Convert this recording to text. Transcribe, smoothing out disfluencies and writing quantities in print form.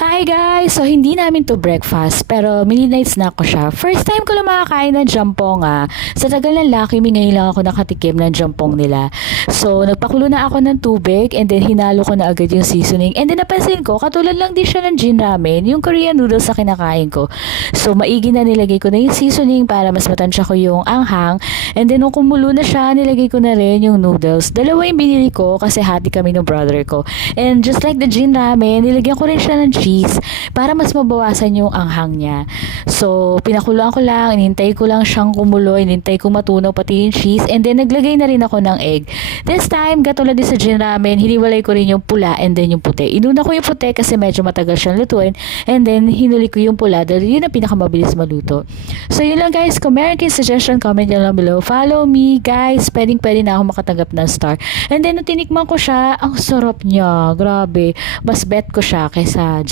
Hi guys! So hindi namin to breakfast pero mini-night snack ko siya. First time ko lang makakain ng jampong Sa tagal ng Lucky Me ngayon lang ako nakatikim ng jampong nila. So nagpakulo na ako ng tubig and then hinalo ko na agad yung seasoning. And then napansin ko, katulad lang din siya ng Jin Ramen, yung Korean noodles sa kinakain ko. So maigi na nilagay ko na yung seasoning para mas matansya ko yung anghang. And then nung kumulo na siya, nilagay ko na rin yung noodles. Dalawa yung binili ko kasi hati kami ng brother ko. And just like the Jin Ramen, nilagyan ko rin siya ng cheese para mas mabawasan yung anghang niya. So, pinakuluan ko lang, inintay ko lang siyang kumulo, inintay ko matunaw pati yung cheese, and then naglagay na rin ako ng egg. This time, katulad din sa Jin Ramen, hiniwalay ko rin yung pula and then yung puti. Inuna ko yung puti kasi medyo matagal siyang lutuin, and then hinuli ko yung pula dahil yun ang pinakamabilis maluto. So, yun lang guys. Kung meron kayong suggestion, comment nyo lang below. Follow me guys. Pwede na ako makatanggap ng star. And then, nung tinikman ko siya, ang sarap niya. Grabe. Mas bet ko siya kaysa